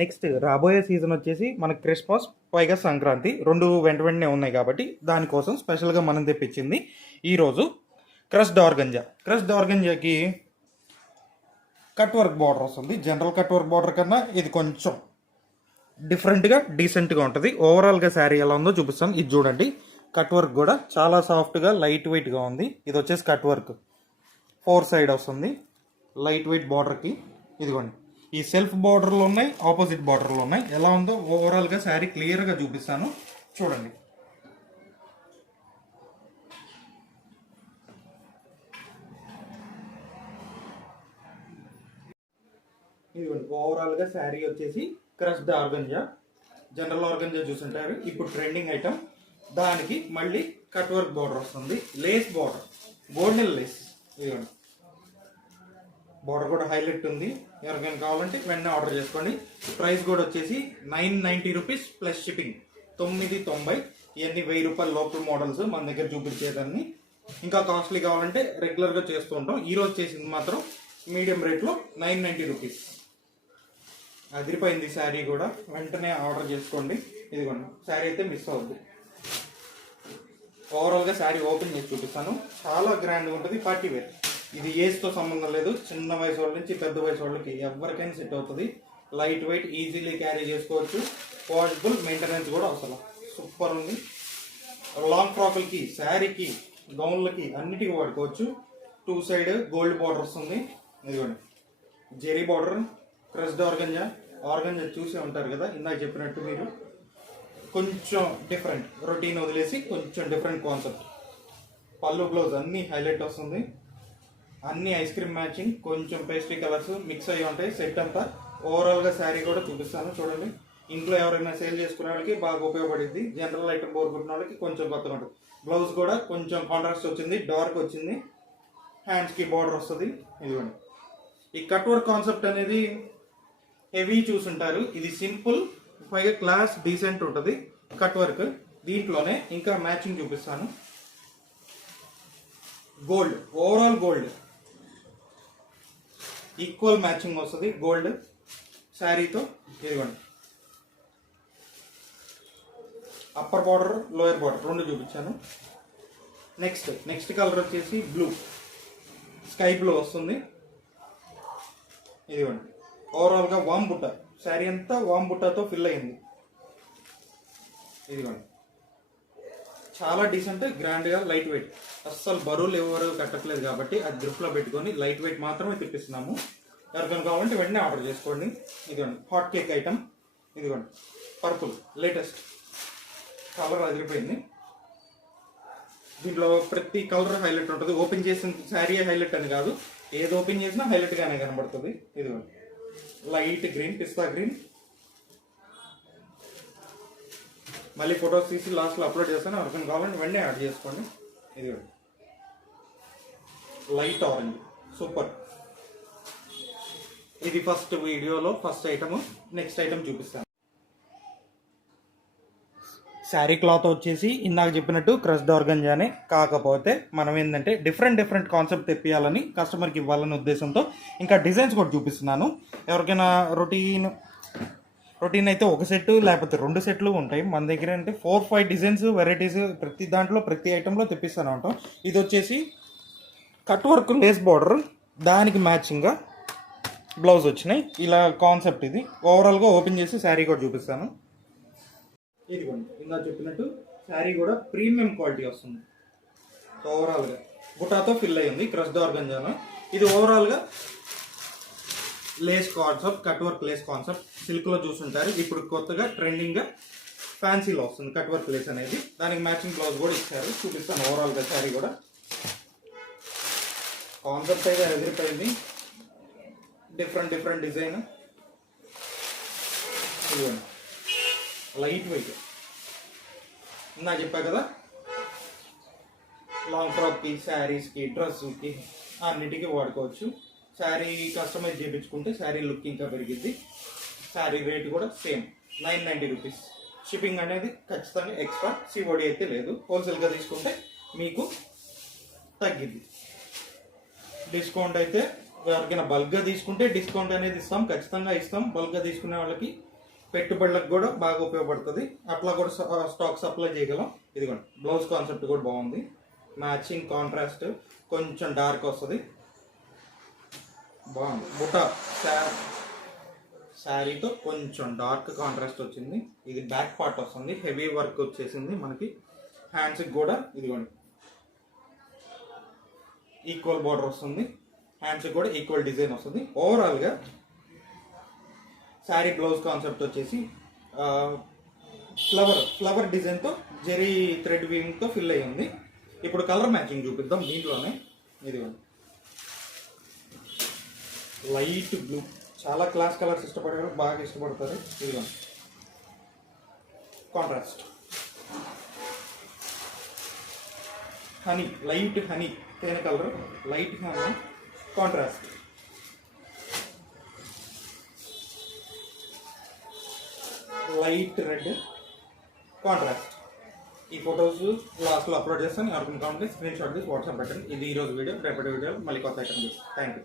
Next రాబోయే season వచ్చేసి మనకి క్రిస్మస్ పైగా సంక్రాంతి రెండు వెంటనే ఉన్నాయి కాబట్టి దానికోసం స్పెషల్గా మనం తెప్పించింది ఈరోజు క్రష్డ్ ఆర్గంజాకి కట్ వర్క్ బార్డర్ వస్తుంది. జనరల్ కట్ వర్క్ బార్డర్ కన్నా ఇది కొంచెం డిఫరెంట్గా డీసెంట్గా ఉంటుంది. ఓవరాల్గా శారీ ఎలా ఉందో చూపిస్తాను. ఇది చూడండి, కట్ వర్క్ కూడా చాలా సాఫ్ట్గా లైట్ వెయిట్గా ఉంది. ఇది వచ్చేసి కట్ వర్క్ 4 సైడ్ వస్తుంది లైట్ వెయిట్ బార్డర్కి. ఇదిగోండి, ఈ సెల్ఫ్ బార్డర్లు ఉన్నాయి, ఆపోజిట్ బార్డర్లు ఉన్నాయి. ఎలా ఉందో ఓవరాల్గా శారీ క్లియర్గా చూపిస్తాను చూడండి. ఇదిగోండి, ఓవరాల్గా శారీ వచ్చేసి క్రష్డ్ ఆర్గంజా, జనరల్ ఆర్గంజా చూసుంటారు ఇప్పుడు ట్రెండింగ్ ఐటమ్. దానికి మళ్ళీ కట్ వర్క్ బార్డర్ వస్తుంది, లేస్ బార్డర్, గోల్డెన్ లేస్. ఇదిగోండి, బార్డర్ కూడా హైలైట్ ఉంది. ఎవరికైనా కావాలంటే వెంటనే ఆర్డర్ చేసుకోండి. ప్రైస్ కూడా వచ్చేసి 990 రూపీస్ ప్లస్ షిప్పింగ్, 990. ఇవన్నీ 1000 రూపాయల లోపల మోడల్స్ మన దగ్గర చూపించేదాన్ని. ఇంకా కాస్ట్లీ కావాలంటే రెగ్యులర్గా చేస్తూ ఉంటాం. ఈరోజు చేసింది మాత్రం మీడియం రేట్లో 990 రూపీస్. అదిరిపోయింది శారీ కూడా, వెంటనే ఆర్డర్ చేసుకోండి. ఇదిగోండి, శారీ అయితే మిస్ అవుద్ది. ఓవరాల్గా శారీ ఓపెన్ చేసి చూపిస్తాను. చాలా గ్రాండ్గా ఉంటుంది, పార్టీ వేర్. ఇది ఏజ్తో సంబంధం లేదు, చిన్న వయసు వాళ్ళ నుంచి పెద్ద వయసు వాళ్ళకి ఎవరికైనా సెట్ అవుతుంది. లైట్ వెయిట్, ఈజీలీ క్యారీ చేసుకోవచ్చు. వాషబుల్, మెయింటెనెన్స్ కూడా అవసరం. సూపర్ ఉంది. లాంగ్ ఫ్రాకులకి, శారీకి, గౌన్లకి అన్నిటికీ వాడుకోవచ్చు. 2 సైడ్ గోల్డ్ బార్డర్ వస్తుంది. ఇదిగోండి, zari border, crushed organza. Organza చూసే ఉంటారు కదా ఇందాక చెప్పినట్టు. మీరు కొంచెం డిఫరెంట్ రొటీన్ వదిలేసి కొంచెం డిఫరెంట్ కాన్సెప్ట్. పళ్ళు బ్లౌజ్ అన్నీ హైలైట్ వస్తుంది. అన్ని ఐస్ క్రీమ్ మ్యాచింగ్, కొంచెం పేస్ట్రీ కలర్స్ మిక్స్ అయ్యి ఉంటాయి సెట్ అంతా. ఓవరాల్గా శారీ కూడా చూపిస్తాను చూడండి. ఇంట్లో ఎవరైనా సేల్ చేసుకునే వాళ్ళకి బాగా ఉపయోగపడింది. జనరల్ ఐటమ్ కోరుకుంటున్న వాళ్ళకి కొంచెం కొత్తగా ఉంటుంది. బ్లౌజ్ కూడా కొంచెం కాంట్రాస్ట్ వచ్చింది, డార్క్ వచ్చింది. హ్యాండ్స్కి బార్డర్ వస్తుంది. ఇదిగోండి, ఈ కట్ వర్క్ కాన్సెప్ట్ అనేది హెవీ చూసుంటారు. ఇది సింపుల్, పైగా క్లాస్ డీసెంట్ ఉంటుంది కట్ వర్క్. దీంట్లోనే ఇంకా మ్యాచింగ్ చూపిస్తాను. Gold, overall gold equal matching వస్తుంది గోల్డ్ శారీతో. ఇదిగోండి, అప్పర్ బార్డర్, లోయర్ బార్డర్ రెండు చూపించాను. నెక్స్ట్ కలర్ వచ్చేసి బ్లూ, స్కై బ్లూ వస్తుంది. ఇదిగోండి, ఓవరాల్గా వామ్ బుట్ట, శారీ అంతా వామ్ బుట్టతో ఫిల్ అయింది. ఇదిగోండి, చాలా డీసెంట్, గ్రాండ్గా, లైట్ వెయిట్. అస్సలు బరువులు ఎవరు కట్టట్లేదు కాబట్టి అది గ్రిప్లో పెట్టుకొని లైట్ వెయిట్ మాత్రమే తెప్పిస్తున్నాము. ఎవరికైనా కావాలంటే వెంటనే ఆర్డర్ చేసుకోండి. ఇదిగోండి, హాట్ కేక్ ఐటమ్. ఇదిగోండి, పర్పుల్ లేటెస్ట్ కలర్ అదిరిపోయింది. దీంట్లో ప్రతి కలర్ హైలైట్ ఉంటుంది. ఓపెన్ చేసిన శారీ హైలైట్ అని కాదు, ఏది ఓపెన్ చేసినా హైలైట్గానే కనబడుతుంది. ఇదిగోండి, లైట్ గ్రీన్, పిస్తా గ్రీన్. మళ్ళీ ఫొటోస్ తీసి లాస్ట్లో అప్లోడ్ చేస్తాను. ఎవరికైనా కావాలంటే వెంటనే యాడ్ చేసుకోండి. ఇదిగోండి, లైట్ ఆరెంజ్, సూపర్. ఇది ఫస్ట్ వీడియోలో ఫస్ట్ ఐటమ్. నెక్స్ట్ ఐటమ్ చూపిస్తాను. శారీ క్లాత్ వచ్చేసి ఇందాక చెప్పినట్టు క్రష్డ్ ఆర్గంజానే, కాకపోతే మనం ఏంటంటే డిఫరెంట్ కాన్సెప్ట్ తెప్పియాలని కస్టమర్కి ఇవ్వాలనే ఉద్దేశంతో ఇంకా డిజైన్స్ కూడా చూపిస్తున్నాను. ఎవరికైనా రొటీన్ అయితే ఒక సెట్ లేకపోతే 2 సెట్లు ఉంటాయి మన దగ్గర. అంటే 4-5 డిజైన్స్, వెరైటీస్ ప్రతి దాంట్లో ప్రతి ఐటెంలో తెప్పిస్తూనే ఉంటాం. ఇది వచ్చేసి కట్ వర్క్ లేస్ బార్డర్, దానికి మ్యాచింగ్గా బ్లౌజ్ వచ్చినాయి. ఇలా కాన్సెప్ట్ ఇది. ఓవరాల్గా ఓపెన్ చేసి శారీ కూడా చూపిస్తాను. ఇదిగోండి, ఇందా చెప్పినట్టు శారీ కూడా ప్రీమియం క్వాలిటీ వస్తుంది. ఓవరాల్గా బుటాతో ఫిల్ అయ్యింది క్రష్డ్ ఆర్గంజాను. ఇది ఓవరాల్గా lace concept, cut work lace concept. సిల్క్లో చూసుంటారు, ఇప్పుడు కొత్తగా ట్రెండింగ్గా ఫ్యాన్సీలో వస్తుంది కట్ వర్క్ లేస్ అనేది. దానికి మ్యాచింగ్ బ్లౌజ్ కూడా ఇచ్చారు, చూపిస్తాను. ఓవరాల్గా శారీ కూడా కాన్సెప్ట్ అయితే ఎదిరిపోయింది. Different design. ఇదిగోండి, లైట్ వెయిట్. ఇందా చెప్పా కదా, లాంగ్ ఫ్రాక్కి, శారీస్కి, డ్రెస్కి అన్నిటికీ వాడుకోవచ్చు. శారీ కస్టమైజ్ చేయించుకుంటే శారీ లుక్ ఇంకా పెరిగిద్ది. శారీ రేట్ కూడా సేమ్ 990 రూపీస్. షిప్పింగ్ అనేది ఖచ్చితంగా ఎక్స్ట్రా, సిఓడి అయితే లేదు. హోల్సేల్గా తీసుకుంటే మీకు తగ్గిద్ది. డిస్కౌంట్ అయితే ఎవరికైనా బల్క్గా తీసుకుంటే డిస్కౌంట్ అనేది ఇస్తాం, ఖచ్చితంగా ఇస్తాం. బల్క్గా తీసుకునే వాళ్ళకి పెట్టుబడులకు కూడా బాగా ఉపయోగపడుతుంది. అట్లా కూడా స్టాక్ సప్లై చేయగలం. ఇదిగోండి బ్లౌజ్ కాన్సెప్ట్ కూడా బాగుంది, మ్యాచింగ్ కాంట్రాస్ట్, కొంచెం డార్క్ వస్తుంది, బాగుంది. బుటా శారీతో కొంచెం డార్క్ కాంట్రాస్ట్ వచ్చింది. ఇది బ్యాక్ పార్ట్ వస్తుంది, హెవీ వర్క్ వచ్చేసింది మనకి. హ్యాండ్స్కి కూడా ఇదిగోండి ఈక్వల్ బార్డర్ వస్తుంది, హ్యాండ్స్కి కూడా ఈక్వల్ డిజైన్ వస్తుంది. ఓవరాల్గా శారీ బ్లౌజ్ కాన్సెప్ట్ వచ్చేసి ఫ్లవర్ డిజైన్తో జెరీ థ్రెడ్ వీవింగ్తో ఫిల్ అయ్యి ఉంది. ఇప్పుడు కలర్ మ్యాచింగ్ చూపిద్దాం దీంట్లోనే. ఇదిగోండి లైట్ బ్లూ, చాలా క్లాస్ కలర్స్ ఇష్టపడే వాళ్ళు బాగా ఇష్టపడతారు. ఇదిగోండి కాంట్రాస్ట్ హనీ, లైట్ హనీ, తేనె colour, light honey contrast, light red contrast. ఈ ఫొటోస్ లాస్ట్లో అప్లోడ్ చేస్తాను. ఎవరికి కావాలంటే స్క్రీన్ షాట్ తీసి వాట్సాప్ పెట్టండి. ఇది ఈరోజు వీడియో. రేపటి వీడియో మళ్ళీ కొత్త ఐటమ్ చేస్తాను. Thank you.